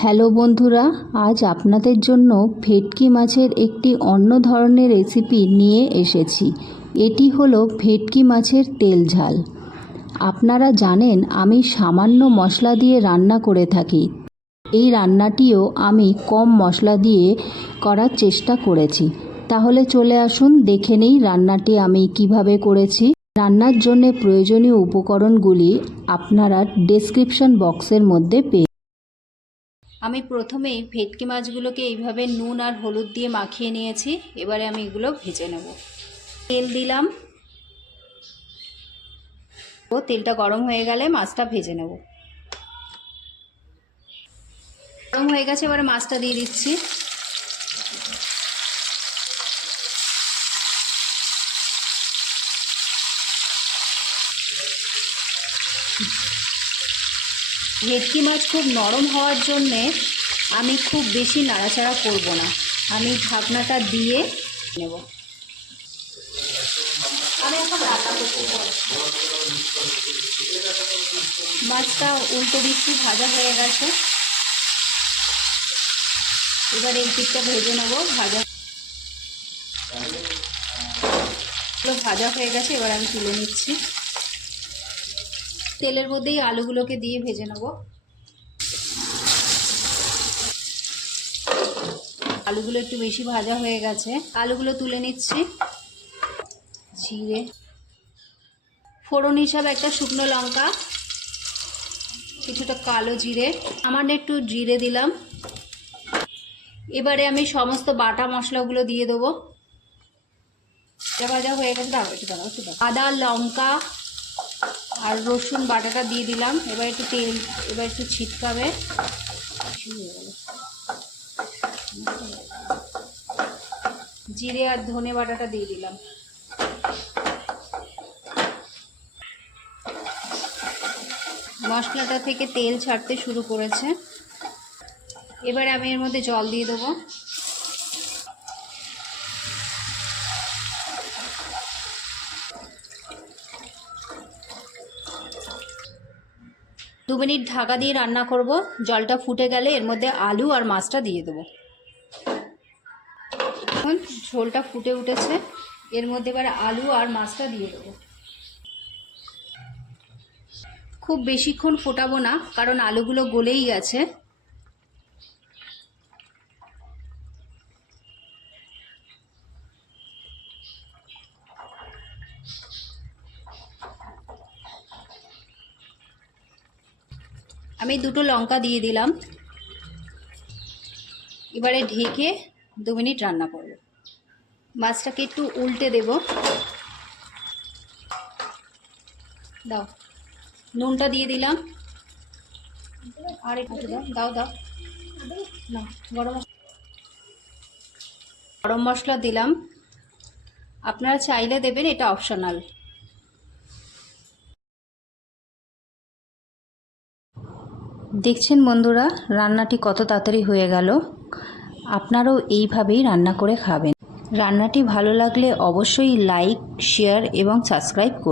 Hello বন্ধুরা, আজ আপনাদের জন্য ভেটকি মাছের একটি অন্য ধরনের রেসিপি নিয়ে এসেছি। এটি হলো ভেটকি মাছের তেল ঝাল। আপনারা জানেন আমি সামান্য মশলা দিয়ে রান্না করে থাকি। এই রান্নাটিও আমি কম মশলা দিয়ে করার চেষ্টা করেছি। তাহলে চলে আসুন দেখে নেই রান্নাটি আমি কিভাবে করেছি। রান্নার জন্য প্রয়োজনীয় উপকরণগুলি আপনারা ডেসক্রিপশন বক্সের মধ্যে পেয়ে। আমি প্রথমেই ভেটকি মাছগুলোকে এইভাবে নুন আর হলুদ দিয়ে মাখিয়ে নিয়েছি। এবারে আমি এগুলো ভেজে নেব। তেল দিলাম, তেলটা গরম হয়ে গেলে মাছটা ভেজে নেব। গরম হয়ে গেছে, এবারে মাছটা দিয়ে দিচ্ছি। ভেটকি মাছ খুব নরম হওয়ার জন্যে আমি খুব বেশি নাড়াচাড়া করব না, আমি ঢাকনাটা দিয়ে নেব। আমি এখন রান্না করতে মাছটা উল্টে দিচ্ছি, ভাজা হয়ে গেছে। এবার এই দিকটা ভেজে নেব। ভাজা হয়ে গেছে, এবার আমি তুলে নিচ্ছি। তেলের মধ্যেই আলুগুলোকে দিয়ে ভেজে নেব। আলুগুলো একটু বেশি ভাজা হয়ে গেছে, আলুগুলো তুলে নিচ্ছি। জিরে ফোড়ন হিসাবে একটা শুকনো লঙ্কা, কিছুটা কালো জিরে, সামান্য একটু জিরে দিলাম। এবারে আমি সমস্ত বাটা মশলাগুলো দিয়ে দেবো। ভাজা হয়ে গেছে, আদা লঙ্কা আর রসুন বাটাটা দিয়ে দিলাম। এবার একটু তেল, এবার একটু ছিটকাবে। জিরে আর ধনে বাটাটা দিয়ে দিলাম। মশলাটা থেকে তেল ছাড়তে শুরু করেছে। এবারে আমি এর মধ্যে জল দিয়ে দেবো। দু মিনিট ঢাকা দিয়ে রান্না করব। জলটা ফুটে গেলে এর মধ্যে আলু আর মাছটা দিয়ে দেবো। এখন ঝোলটা ফুটে উঠেছে, এর মধ্যে এবার আলু আর মাছটা দিয়ে দেবো। খুব বেশিক্ষণ ফোটাবো না, কারণ আলুগুলো গলেই গেছে। আমি দুটো লঙ্কা দিয়ে দিলাম। এবারে ঢেকে 2 মিনিট রান্না করব। মাছটাকে একটু উল্টে দেব। দাও, নুনটা দিয়ে দিলাম। আর একটু দাও দাও না, গরম মশলা দিলাম। আপনারা চাইলে দেবেন, এটা অপশনাল। দেখছেন বন্ধুরা, রান্নাটি কত তাড়াতাড়ি হয়ে গেল। আপনারাও এইভাবেই রান্না করে খাবেন। রান্নাটি ভালো লাগলে অবশ্যই লাইক, শেয়ার এবং সাবস্ক্রাইব করুন।